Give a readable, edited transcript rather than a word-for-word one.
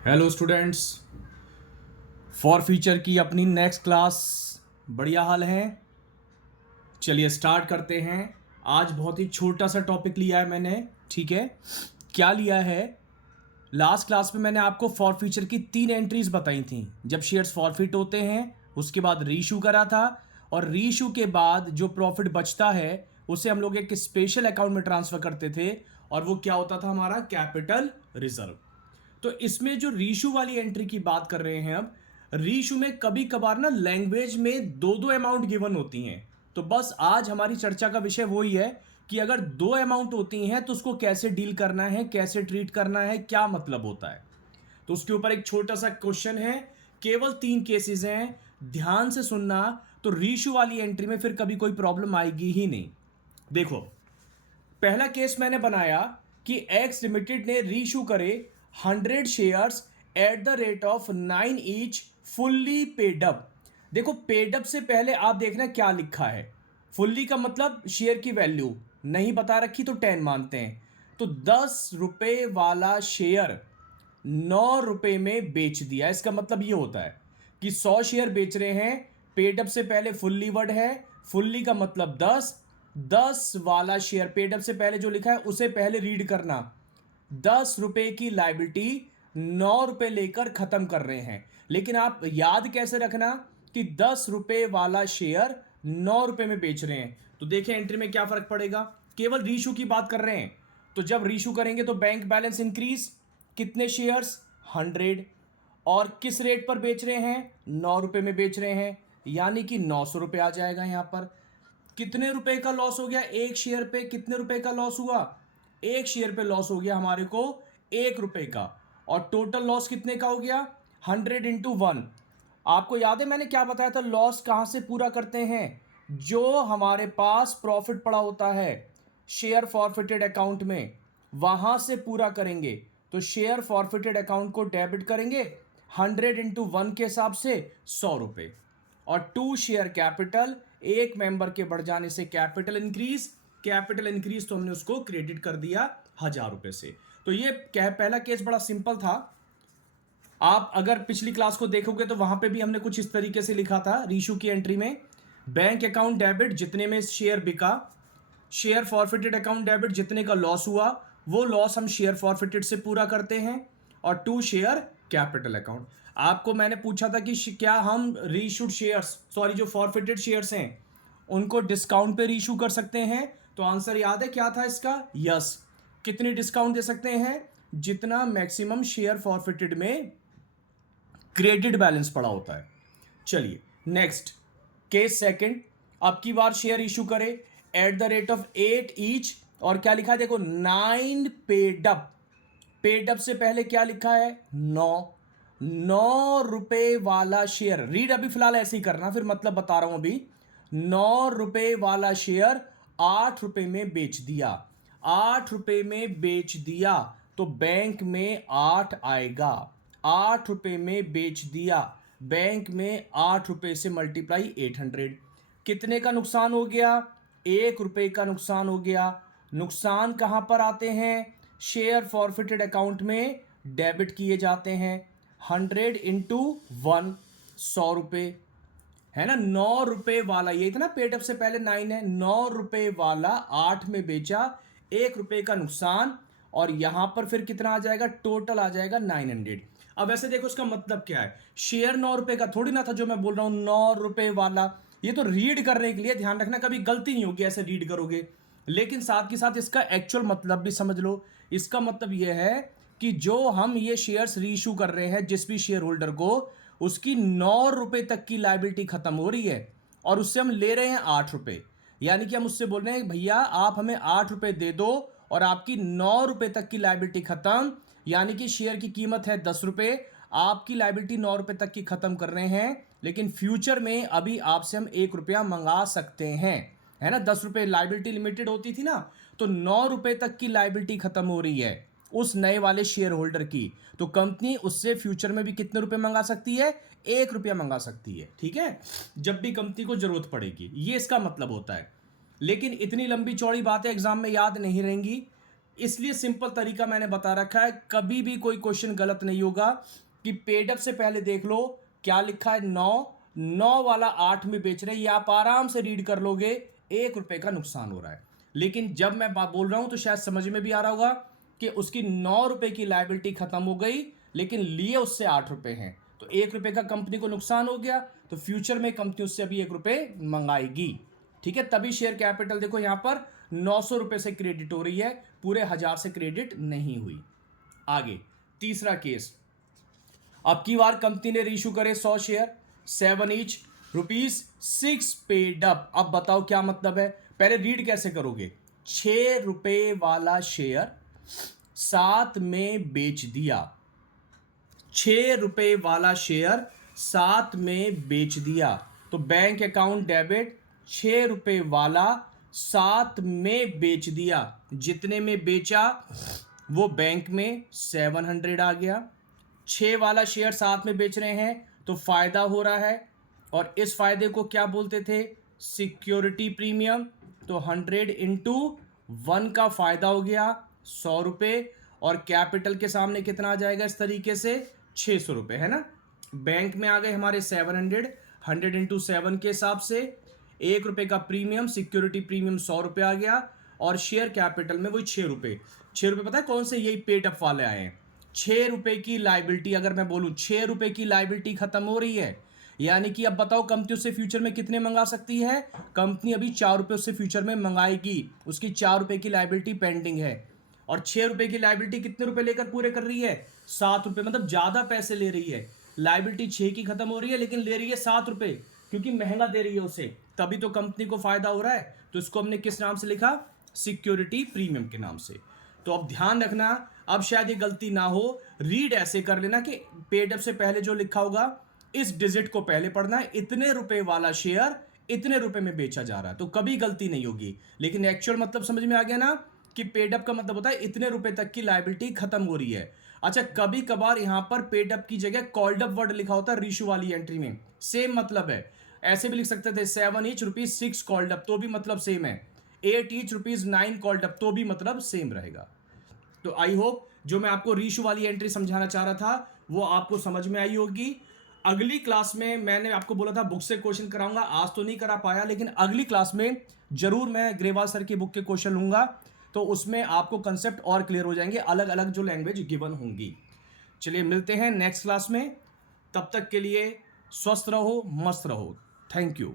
Hello students. For future की अपनी next class बढ़िया हाल है। चलिए स्टार्ट करते हैं। आज बहुत ही छोटा सा टॉपिक लिया है मैंने। ठीक है, क्या लिया है? लास्ट क्लास में मैंने आपको फॉर फ्यूचर की 3 एंट्रीज बताई थी। जब शेयर्स फॉरफिट होते हैं उसके बाद रीइशू करा था, और रीइशू के बाद जो प्रॉफिट बचता है उसे हम लोग एक स्पेशल अकाउंट में ट्रांसफर करते थे, और वो क्या होता था? हमारा कैपिटल रिजर्व। तो इसमें जो रीशू वाली एंट्री की बात कर रहे हैं, अब रीशू में कभी कभार ना लैंग्वेज में दो दो अमाउंट गिवन होती हैं। तो बस आज हमारी चर्चा का विषय वही है कि अगर दो अमाउंट होती हैं तो उसको कैसे डील करना है, कैसे ट्रीट करना है, क्या मतलब होता है। तो उसके ऊपर एक छोटा सा क्वेश्चन है। केवल 3 केसेस हैं, ध्यान से सुनना। तो रीशू वाली एंट्री में फिर कभी कोई प्रॉब्लम आएगी ही नहीं। देखो, पहला केस मैंने बनाया कि एक्स लिमिटेड ने रीइशू करे 100 shares at the rate of 9 each, fully paid up. देखो, पेड अप से पहले आप देखना क्या लिखा है। फुल्ली का मतलब शेयर की वैल्यू नहीं बता रखी तो 10 मानते हैं। तो 10 रुपए वाला शेयर 9 रुपए में बेच दिया। इसका मतलब ये होता है कि 100 शेयर बेच रहे हैं। पेड अप से पहले फुल्ली वर्ड है, फुल्ली का मतलब 10। 10 वाला शेयर, पेड अप से पहले जो लिखा है उसे पहले रीड करना। 10 रुपए की लाइबिलिटी 9 रुपए लेकर खत्म कर रहे हैं। लेकिन आप याद कैसे रखना कि 10 रुपए वाला शेयर 9 रुपए में बेच रहे हैं। तो देखिए एंट्री में क्या फर्क पड़ेगा। केवल रीशू की बात कर रहे हैं, तो जब रीशू करेंगे तो बैंक बैलेंस इंक्रीज। कितने शेयर्स? 100। और किस रेट पर बेच रहे हैं? 9 रुपए में बेच रहे हैं, यानी कि 900 रुपए आ जाएगा यहां पर। कितने रुपए का लॉस हो गया? एक शेयर पे कितने रुपए का लॉस हुआ? एक शेयर पे लॉस हो गया हमारे को 1 रुपए का। और टोटल लॉस कितने का हो गया? 100 × 1। आपको याद है मैंने क्या बताया था? लॉस कहां से पूरा करते हैं? जो हमारे पास प्रॉफिट पड़ा होता है शेयर फॉरफिटेड अकाउंट में, वहां से पूरा करेंगे। तो शेयर फॉरफिटेड अकाउंट को डेबिट करेंगे 100 × 1 के हिसाब से 100 रुपए। और 2 शेयर कैपिटल, एक मेंबर के बढ़ जाने से कैपिटल इंक्रीज। कैपिटल इंक्रीज तो हमने उसको क्रेडिट कर दिया 1000 रुपए से। तो ये पहला केस बड़ा सिंपल था। आप अगर पिछली क्लास को देखोगे तो वहां पे भी हमने कुछ इस तरीके से लिखा था रीशू की एंट्री में। बैंक अकाउंट डेबिट जितने में शेयर बिका, शेयर फॉरफिटेड अकाउंट डेबिट जितने का लॉस हुआ, वो लॉस हम शेयर फॉरफिटेड से पूरा करते हैं। और 2 शेयर कैपिटल अकाउंट। आपको मैंने पूछा था कि क्या हम रीइशूड शेयर्स, सॉरी जो फॉरफिटेड शेयर्स हैं, उनको डिस्काउंट पे रीइशू कर सकते हैं? तो आंसर याद है क्या था इसका? यस। कितनी डिस्काउंट दे सकते हैं? जितना मैक्सिमम शेयर फॉरफिटेड में क्रेडिट बैलेंस पड़ा होता है। चलिए नेक्स्ट केस सेकंड। अब की बार शेयर इशू करे at the rate of 8 each, और क्या लिखा है देखो? 9 पेड अप। पेड अप से पहले क्या लिखा है? 9 रुपए वाला शेयर। रीड अभी फिलहाल ऐसे ही करना, फिर मतलब बता रहा हूं अभी। 9 रुपए वाला शेयर 8 रुपए में बेच दिया। 8 रुपए में बेच दिया तो बैंक में 8 आएगा। 8 रुपए में बेच दिया, बैंक में 8 रुपए से मल्टीप्लाई 800। कितने का नुकसान हो गया? 1 रुपए का नुकसान हो गया। नुकसान कहां पर आते हैं? शेयर फॉरफिटेड अकाउंट में डेबिट किए जाते हैं। 100 × 1, 100 रुपए है ना। 9 रुपए वाला, ये था ना पेड अप से पहले 9 है। 9 रुपए वाला 8 में बेचा, 1 रुपए का नुकसान। और यहां पर फिर कितना आ जाएगा? टोटल आ जाएगा 900। अब ऐसे देखो इसका मतलब क्या है। शेयर 9 रुपए का थोड़ी ना था जो मैं बोल रहा हूं 9 रुपए वाला। ये तो रीड करने के लिए, ध्यान रखना कभी गलती नहीं होगी ऐसे रीड करोगे। लेकिन साथ के साथ इसका एक्चुअल मतलब भी समझ लो। इसका मतलब यह है कि जो हम ये शेयर्स रीइशू कर रहे हैं जिस भी शेयर होल्डर को, उसकी 9 रुपए तक की लाइबिलिटी खत्म हो रही है, और उससे हम ले रहे हैं 8 रुपए। यानी कि हम उससे बोल रहे हैं भैया आप हमें 8 रुपए दे दो और आपकी 9 रुपए तक की लाइबिलिटी खत्म। यानी कि शेयर की कीमत है 10 रुपए, आपकी लाइबिलिटी 9 रुपए तक की खत्म कर रहे हैं। लेकिन फ्यूचर में अभी आपसे हम 1 रुपया मंगा सकते हैं, है ना। 10 रुपए लाइबिलिटी लिमिटेड होती थी ना, तो 9 रुपए तक की लाइबिलिटी खत्म हो रही है उस नए वाले शेयर होल्डर की। तो कंपनी उससे फ्यूचर में भी कितने रुपए मंगा सकती है? 1 रुपया मंगा सकती है, ठीक है, जब भी कंपनी को जरूरत पड़ेगी। ये इसका मतलब होता है। लेकिन इतनी लंबी चौड़ी बातें एग्जाम में याद नहीं रहेंगी। इसलिए सिंपल तरीका मैंने बता रखा है, कभी भी कोई क्वेश्चन गलत नहीं होगा कि पेड अप से पहले देख लो क्या लिखा है, 9 वाला 8 में बेच रहे हैं, ये आप आराम से रीड कर लोगे, 1 रुपए का नुकसान हो रहा है। लेकिन जब मैं बात बोल रहा हूं तो शायद समझ में भी आ रहा होगा कि उसकी 9 रुपए की लायबिलिटी खत्म हो गई, लेकिन लिए उससे 8 रुपए हैं, तो 1 रुपए का कंपनी को नुकसान हो गया, तो फ्यूचर में कंपनी उससे अभी 1 रुपए मंगाएगी। ठीक है, तभी शेयर कैपिटल देखो यहां पर 900 रुपए से क्रेडिट हो रही है, पूरे 1000 से क्रेडिट नहीं हुई। आगे तीसरा केस, अब की बार कंपनी ने रीइश्यू करे 100 शेयर, 7 ईच, ₹6 पेड अप। अब बताओ क्या मतलब है, पहले रीड कैसे करोगे, 6 रुपए वाला शेयर 7 में बेच दिया, 6 रुपए वाला शेयर 7 में बेच दिया, तो बैंक अकाउंट डेबिट, 6 रुपए वाला 7 में बेच दिया, जितने में बेचा वो बैंक में 700 आ गया। 6 वाला शेयर 7 में बेच रहे हैं तो फायदा हो रहा है, और इस फायदे को क्या बोलते थे, सिक्योरिटी प्रीमियम, तो 100 इंटू 1 का फायदा हो गया 100 रुपए, और कैपिटल के सामने कितना आ जाएगा इस तरीके से, 600 रुपए, है ना। बैंक में आ गए हमारे 700, 100 इंटू 7 के हिसाब से 1 रुपए का प्रीमियम, सिक्योरिटी प्रीमियम 100 रुपए आ गया, और शेयर कैपिटल में वही 6 रुपए। 6 रुपए पता है कौन से, यही पेड अप वाले आए हैं। 6 रुपए की लाइबिलिटी, अगर मैं बोलूं 6 रुपए की लाइबिलिटी खत्म हो रही है, यानी कि अब बताओ कंपनी उससे फ्यूचर में कितने मंगा सकती है, कंपनी अभी 4 रुपए उससे फ्यूचर में मंगाएगी, उसकी 4 रुपए की लाइबिलिटी पेंडिंग है, और 6 रुपए की लाइबिलिटी कितने रुपए लेकर पूरे कर रही है, 7 रुपए, मतलब ज्यादा पैसे ले रही है। लाइबिलिटी 6 की खत्म हो रही है लेकिन ले रही है 7 रुपए, क्योंकि महंगा दे रही है उसे, तभी तो कंपनी को फायदा हो रहा है। तो इसको हमने किस नाम से लिखा, सिक्योरिटी प्रीमियम के नाम से। तो अब ध्यान रखना, अब शायद ये गलती ना हो, रीड ऐसे कर लेना कि पेड अप से पहले जो लिखा होगा इस डिजिट को पहले पढ़ना है, इतने रुपए वाला शेयर इतने रुपए में बेचा जा रहा है, तो कभी गलती नहीं होगी। लेकिन एक्चुअल मतलब समझ में आ गया ना, कि पेड अप का मतलब होता है इतने रुपए तक की लायबिलिटी खत्म हो रही है। अच्छा, कभी कभार यहां पर पेड अप की जगह कॉल्ड अप वर्ड लिखा होता है रीइश्यू वाली एंट्री में, सेम मतलब है। ऐसे भी लिख सकते थे 7 ईच ₹6 कॉल्ड अप, तो भी मतलब सेम है। 8 ईच ₹9 कॉल्ड अप, तो भी मतलब सेम रहेगा। तो आई होप जो मैं आपको रीइश्यू वाली एंट्री समझाना चाह रहा था वो आपको समझ में आई होगी। अगली क्लास में मैंने आपको बोला था बुक से क्वेश्चन कराऊंगा, आज तो नहीं करा पाया, लेकिन अगली क्लास में जरूर मैं ग्रेवाल सर की बुक के क्वेश्चन लूंगा, तो उसमें आपको कंसेप्ट और क्लियर हो जाएंगे, अलग अलग जो लैंग्वेज गिवन होंगी। चलिए मिलते हैं नेक्स्ट क्लास में, तब तक के लिए स्वस्थ रहो, मस्त रहो, थैंक यू।